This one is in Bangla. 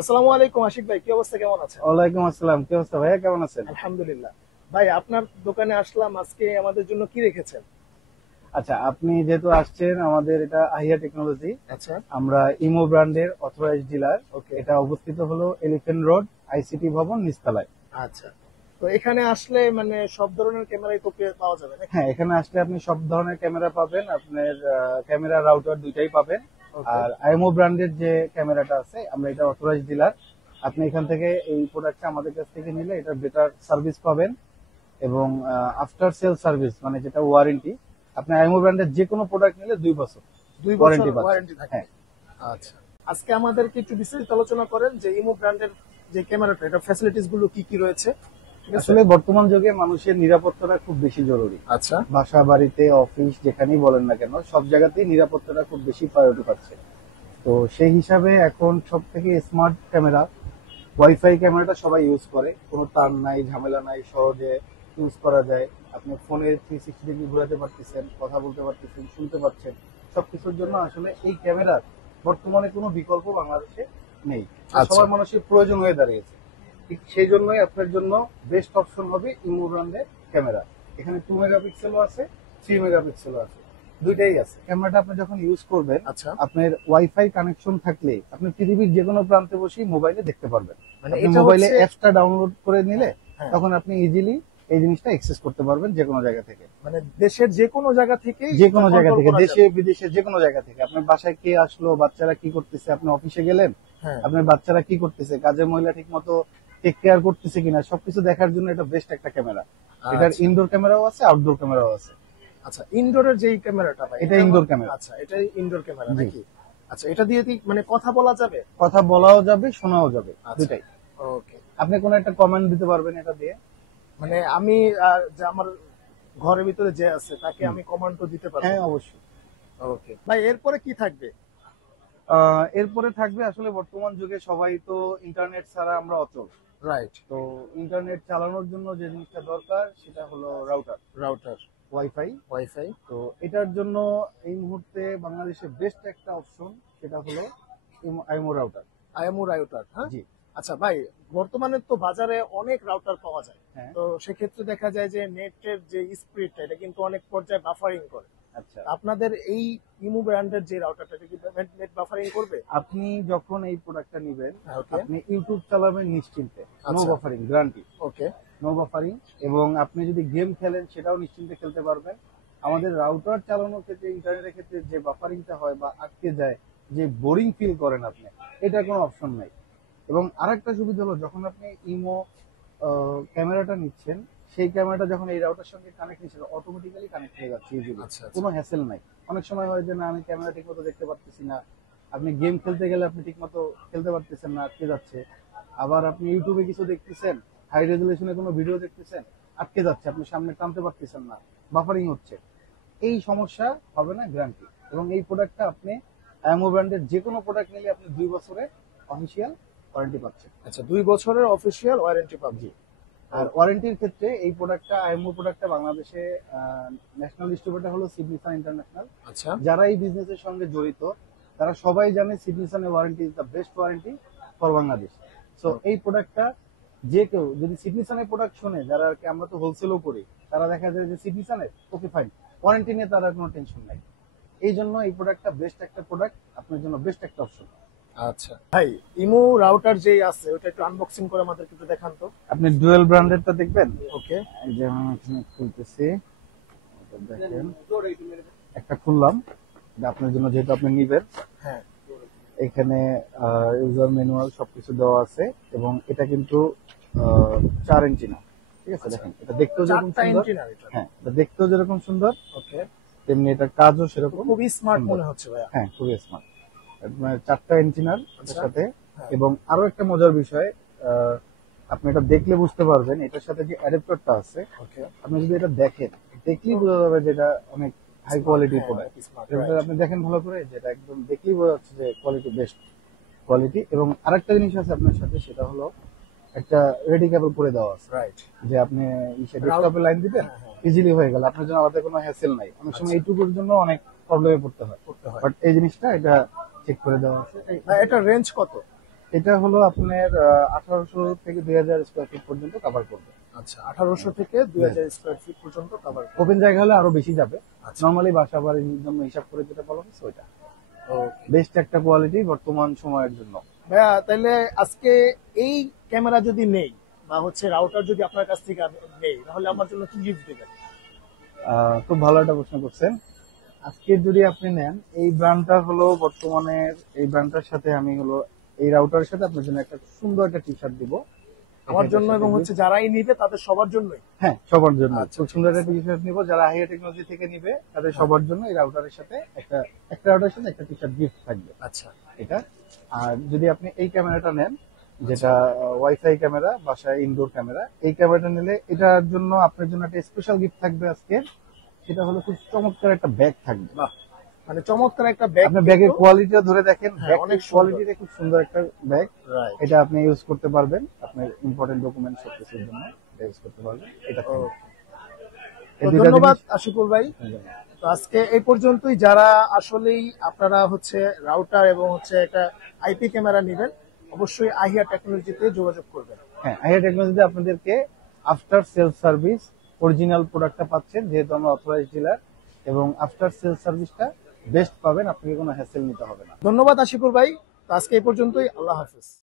আসসালামু আলাইকুম আশিক ভাই, কি অবস্থা, কেমন আছেন? ওয়ালাইকুম আসসালাম। কি অবস্থা ভাইয়া, কেমন আছেন? আলহামদুলিল্লাহ। ভাই, আপনার দোকানে আসলাম, আজকে আমাদের জন্য কি রেখেছেন? আচ্ছা, আপনি যেহেতু আসছেন, আমাদের এটা আহিয়া টেকনোলজি। আচ্ছা। আমরা ইমো ব্র্যান্ডের অথরাইজড ডিলার। ওকে। এটা অবস্থিত হলো এলিফ্যান্ট রোড, আইসিটি ভবন, নিচতলায়। আচ্ছা, তো এখানে আসলে মানে সব ধরনের ক্যামেরাই তো পাওয়া যাবে নাকি? হ্যাঁ, এখানে আসলে আপনি সব ধরনের ক্যামেরা পাবেন। আপনার ক্যামেরা, রাউটার দুইটাই পাবেন। ওকে। আর আইএমও ব্র্যান্ডের যে ক্যামেরাটা আছে, আমরা এটা অথরাইজড ডিলার। আপনি এখান থেকে এই প্রোডাক্টটা আমাদের কাছ থেকে নিলে এটা বেটার সার্ভিস পাবেন। এবং আফটার সেল সার্ভিস, মানে যেটা ওয়ারেন্টি, আপনি আইএমও ব্র্যান্ডের যে কোনো প্রোডাক্ট নিলে 2 বছর 2 বছর ওয়ারেন্টি পাচ্ছেন। ওয়ারেন্টি থাকবে? হ্যাঁ। আচ্ছা। আজকে আমাদেরকে একটু বিস্তারিত আলোচনা করেন যে ইমো ব্র্যান্ডের যে ক্যামেরাটা, এটা ফ্যাসিলিটিস গুলো কি কি রয়েছে। ঠিক আছে। আসলে বর্তমান যুগে মানুষের নিরাপত্তাটা খুব বেশি জরুরি। আচ্ছা। বাসা বাড়িতে, অফিস, যেখানেই বলেন না কেন, সব জায়গাতেই নিরাপত্তাটা খুব বেশি প্রায়োরিটি পাচ্ছে। তো সেই হিসাবে এখন সব থেকে স্মার্ট ক্যামেরা, ওয়াইফাই ক্যামেরাটা সবাই ইউজ করে। কোনো তার নাই, ঝামেলা নাই, সহজে ইউজ করা যায়। আপনি ফোনে 360 ডিগ্রি ঘোরাতে পারতেছেন, কথা বলতে পারতেছেন, শুনতে পাচ্ছেন। সবকিছুর জন্য আসলে এই ক্যামেরার বর্তমানে কোনো বিকল্প বাংলাদেশে নেই। আচ্ছা। সবার মানুষের প্রয়োজন হয়ে দাঁড়িয়েছে। ঠিক সেই জন্যই আপনার জন্য বেস্ট অপশন হবে ইমো ব্র্যান্ডের ক্যামেরা। এখানে 2 মেগাপিক্সেলও আছে, 3 মেগাপিক্সেলও আছে, দুইটাই আছে। ক্যামেরাটা আপনি যখন ইউজ করবেন, আচ্ছা, আপনার ওয়াইফাই কানেকশন থাকলে আপনি পৃথিবীর যে কোনো প্রান্তে বসেই মোবাইলে দেখতে পারবেন। মানে আপনি এটা মোবাইলে হচ্ছে। অ্যাপসটা ডাউনলোড করে নিলে হ্যাঁ। তখন আপনি ইজিলি এই জিনিসটা অ্যাক্সেস করতে পারবেন যে কোনো জায়গা থেকে। মানে দেশের যে কোনো জায়গা থেকেই যে কোনো জায়গা কন্ট্রোল থেকে, করা দেশে যাবে। বিদেশে যে কোনো জায়গা থেকে। আপনার বাসায় কে আসলো, বাচ্চারা কি করতেছে, আপনি অফিসে গেলেন, হ্যাঁ। আপনার বাচ্চারা কি করতেছে, কাজের মহিলা ঠিক মতো টেক কেয়ার করতেছে কিনা, সবকিছু দেখার জন্য এটা বেস্ট একটা ক্যামেরা। এটার আচ্ছা। ইনডোর ক্যামেরাও আছে, আউটডোর ক্যামেরাও আছে। আচ্ছা, ইনডোরের যেই ক্যামেরাটা ভাই, এটা ইনডোর ক্যামেরা। আচ্ছা, এটাই ইনডোর ক্যামেরা জি। নাকি? আচ্ছা, এটা দিয়ে কি মানে কথা বলা যাবে? কথা বলাও যাবে, শোনাও যাবে, আচ্ছা। দুটাই। ওকে। আপনি কোনো একটা কমেন্ট দিতে পারবেন এটা দিয়ে। মানে আমি যে আমার ঘরের ভিতরে যে আছে তাকে হুম। আমি কমান্ডও দিতে পারবো? হ্যাঁ, অবশ্যই। ওকে ভাই, এরপরে কি থাকবে? এরপরে থাকবে, আসলে বর্তমান যুগে সবাই তো ইন্টারনেট ছাড়া আমরা অচল। রাইট। তো ইন্টারনেট চালানোর জন্য যে জিনিসটা দরকার সেটা হলো রাউটার, রাউটার। ওয়াইফাই। ওয়াইফাই। তো এটার জন্য এই মুহূর্তে বাংলাদেশে বেস্ট একটা অপশন, সেটা হলো আইমো রাউটার। আইএমও রাউটার, হ্যাঁ। জি। আচ্ছা ভাই, বর্তমানে তো বাজারে অনেক রাউটার পাওয়া যায়। হ্যাঁ। তো সেক্ষেত্রে দেখা যায় যে নেটের যে স্পিডটা, এটা কিন্তু অনেক পর্যায়ে বাফারিং করে। আচ্ছা, আপনাদের এই ইমু ব্র্যান্ডের যে রাউটারটা, এটা কি নেট বাফারিং করবে? আপনি যখন এই প্রোডাক্টটা নেবেন, ওকে। আপনি ইউটিউব চালাবেন নিশ্চিন্তে, নো আচ্ছা। Buffering guarantee. Okay. No buffering. এবং আপনি যদি গেম খেলেন সেটাও নিশ্চিন্তে খেলতে পারবেন। আমাদের রাউটার চালানোর ক্ষেত্রে, ইন্টারনেটের ক্ষেত্রে যে বাফারিংটা হয় বা আটকে যায়, যে বোরিং ফিল করেন আপনি, এটা কোনো অপশন নাই। এবং আরেকটা সুবিধা হলো, যখন আপনি ইমো ক্যামেরাটা নিচ্ছেন, সেই ক্যামেরাটা যখন এই রাউটার সঙ্গে কানেক্ট নিচ্ছেন, অটোমেটিক্যালি কানেক্ট হয়ে যাচ্ছে ইজিলি। আচ্ছা, আচ্ছা। কোনো হ্যাসেল নাই। অনেক সময় হয় যে না, আমি ক্যামেরা ঠিক মতো দেখতে পারতেছি না, আপনি গেম খেলতে গেলে আপনি ঠিক মতো খেলতে পারতেছেন না, আটকে যাচ্ছে। আবার আপনি ইউটিউবে কিছু দেখতেছেন, হাই রেজলিউশনে কোনো ভিডিও দেখতেছেন, আটকে যাচ্ছে, আপনি সামনে টানতে পারতেছেন না, বাফারিং হচ্ছে। এই সমস্যা হবে না, গ্যারান্টি। এবং এই প্রোডাক্টটা আপনি আইএমও ব্র্যান্ডের যে কোনো প্রোডাক্ট নিলে আপনি 2 বছরের অফিসিয়াল ওয়ারেন্টি পাচ্ছেন। আচ্ছা, 2 বছরের অফিসিয়াল ওয়ারেন্টি পাবে? জি। আর ওয়ারেন্টির ক্ষেত্রে এই প্রোডাক্টটা, আইএমও প্রোডাক্টটা বাংলাদেশে ন্যাশনাল ডিস্ট্রিবিউটর হলো সিডনিসান ইন্টারন্যাশনাল। আচ্ছা। যারা এই বিজনেসের সঙ্গে জড়িত, তারা সবাই জানে সিডনিসানের warranty is the best warranty for Bangladesh. So এই প্রোডাক্টটা যে কেউ যদি সিডনিসানের প্রোডাক্ট শোনে, যারা আর কি, আমরা তো হোলসেলও করি, তারা দেখা যায় যে সিডনিসানের, ওকে ফাইন, ওয়ারেন্টি নিয়ে তারা কোনো টেনশন নাই। এই জন্য এই প্রোডাক্টটা বেস্ট একটা প্রোডাক্ট, আপনার জন্য বেস্ট একটা অপশন। আচ্ছা ভাই, ইমো রাউটার যেই আছে ওটা একটু আনবক্সিং করে আমাদেরকে একটু দেখান তো। আপনি ডুয়েল ব্র্যান্ডেরটা দেখবেন। ওকে। এই যে আমি এখানে খুলতেছি, এটা দেখেন, একটা খুললাম, এটা আপনার জন্য, যেহেতু আপনি নিবেন। হ্যাঁ। এখানে ইউজার ম্যানুয়াল সবকিছু দেওয়া আছে। এবং এটা কিন্তু 4 ইঞ্চি না, ঠিক আছে। আচ্ছা। দেখেন, এটা দেখতেও যেরকম 4টা সুন্দর, ইঞ্চি না এটা? হ্যাঁ, এটা দেখতেও যেরকম সুন্দর, ওকে। তেমনি এটা কাজও সেরকম খুবই স্মার্ট সুন্দর। মনে হচ্ছে ভাইয়া। হ্যাঁ, খুবই স্মার্ট। 4টা ইঞ্চিনার এটার আচ্ছা। সাথে। হ্যাঁ। এবং আরো একটা মজার বিষয়, আপনি এটা দেখলে বুঝতে পারবেন, এটার সাথে যে অ্যাডাপ্টারটা আছে, ওকে। আপনি যদি এটা দেখেন, দেখলেই বোঝা যাবে যে এটা অনেক হাই কোয়ালিটির প্রোডাক্ট। স্মার্ট। আপনি দেখেন ভালো করে, যেটা একদম দেখলেই বোঝা যাচ্ছে যে কোয়ালিটি বেস্ট কোয়ালিটি। এবং আরেকটা জিনিস আছে আপনার সাথে, সেটা হলো একটা রেডি কেবল করে দেওয়া আছে, রাইট। যে আপনি ডেস্কটপে লাইন দিবেন, হ্যাঁ, হ্যাঁ। ইজিলি হয়ে গেল, আপনার জন্য আলাদা কোনো হ্যাসেল নাই। অনেক সময় আচ্ছা। এইটুকুর জন্য অনেক প্রবলেমে পড়তে হয়, করতে হয়। বাট এই জিনিসটা এটা চেক করে দেওয়া আছে। ভাই, এটা রেঞ্জ কত? এটা হলো আপনার 1800 থেকে 2000 স্কোয়ার ফিট পর্যন্ত কভার করবে। আচ্ছা, 1800 থেকে 2000 স্কোয়ার ফিট পর্যন্ত কভার। ওপেন জায়গা হলে আরো বেশি যাবে। আচ্ছা। নরমালি বাসা বাড়ির জন্য হিসাব করে যেটা বলা হচ্ছে ওইটা ওকে বেস্ট একটা কোয়ালিটি বর্তমান সময়ের জন্য। ভাইয়া, তাহলে আজকে এই ক্যামেরা যদি নেই বা হচ্ছে রাউটার যদি আপনার কাছ থেকে আমি নেই, তাহলে আমার জন্য কি গিফট দিবেন? খুব ভালো একটা প্রশ্ন করছেন। আজকে যদি আপনি নেন এই ব্র্যান্ডটা হলো বর্তমানে, এই ব্র্যান্ডটার সাথে আমি হলো এই রাউটারের সাথে আপনার জন্য একটা সুন্দর একটা টি শার্ট দিব আমার জন্য এবং হচ্ছে যারাই নিবে তাদের সবার জন্যই। হ্যাঁ, সবার জন্য আচ্ছা, খুব সুন্দর একটা টি শার্ট নিব। যারা হাইয়ার টেকনোলজি থেকে নিবে তাদের সবার জন্য এই রাউটারের সাথে একটা রাউটারের সাথে একটা টি শার্ট গিফট থাকবে। আচ্ছা এটা। আর যদি আপনি এই ক্যামেরাটা নেন, যেটা ওয়াইফাই ক্যামেরা, বাসায় ইনডোর ক্যামেরা, এই ক্যামেরাটা নিলে এটার জন্য আপনার জন্য একটা স্পেশাল গিফট থাকবে আজকে। সেটা হলো খুব চমৎকার একটা ব্যাগ থাকবে। বাহ, মানে চমৎকার একটা ব্যাগ। আপনি ব্যাগের কোয়ালিটিটা ধরে দেখেন, হ্যাঁ, অনেক অনেক সুন্দর। কোয়ালিটিটা খুব সুন্দর একটা ব্যাগ। রাইট। এটা আপনি ইউজ করতে পারবেন, আপনার ইম্পর্টেন্ট ডকুমেন্ট সবকিছুর জন্য ইউজ করতে পারবেন। এটা থাকবে। এই দুইটা ধন্যবাদ জিনিস- আশিকুর ভাই। তো আজকে এই পর্যন্তই। যারা আসলেই আপনারা হচ্ছে রাউটার এবং হচ্ছে একটা আইপি ক্যামেরা নেবেন, অবশ্যই আহিয়া টেকনোলজিতে যোগাযোগ করবেন। হ্যাঁ, হাইয়ার টেকনোলজিতে আপনাদেরকে আফটার সেল সার্ভিস অরিজিনাল প্রোডাক্টটা পাচ্ছেন, যেহেতু আমরা অথরাইজড ডিলার, এবং আফটার সেল সার্ভিসটা বেস্ট পাবেন, আপনাকে কোনো হ্যাসেল নিতে হবে না। ধন্যবাদ আশিকুর ভাই। তো আজকে এই পর্যন্তই। আল্লাহ হাফেজ।